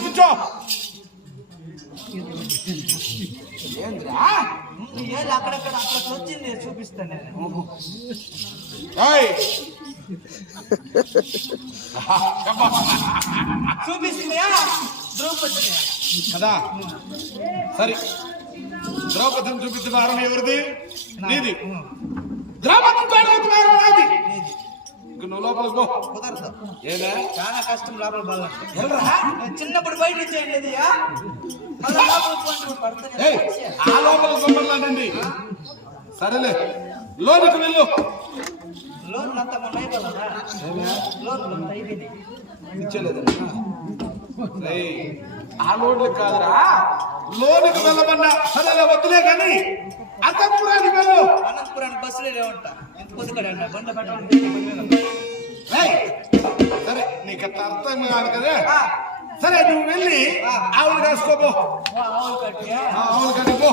చూపించు. ఏంద్రా ఏళ్ళు అక్కడక్కడ వచ్చింది చూపిస్తాను నేను. చూపిస్తున్నాయా ద్రౌపది కదా? సరే, ద్రౌపదిని చూపించిన వారం ఎవరిది? నీది. ద్రౌపదిని చూడవలసిన వారం నాది. నువ్వు లోపలికి పో. కుదరదు. ఏదా చాలా కష్టం లోపల బాగా. వెళ్ళరా? నేను చిన్నప్పుడు బయట వచ్చేయండి. ఆ లోపల పంపర్లానండి. సరేలే, లోనికి వెళ్ళు. లోన్ అంతా మొన్న అయిపోదా? లోన్ అయిపోయినాయి. ఇచ్చలేదండి. ఆ లోన్లకు కాదురా, లోనికి వెళ్ళమన్నా. సరేలే, వద్దులే కానీ అనంతపురానికి వెళ్ళు. అనంతపురానికి బస్సులే లేవంట. ఎంత పొద్దుకడ బండ్ల పెట్టాలి. సరే, నీకు అట్లా అర్థం కాదు కదా. సరే, నువ్వు వెళ్ళి ఆవులు కాసుకోపో. ఆవులు కట్టి ఆవులు కట్టుకో.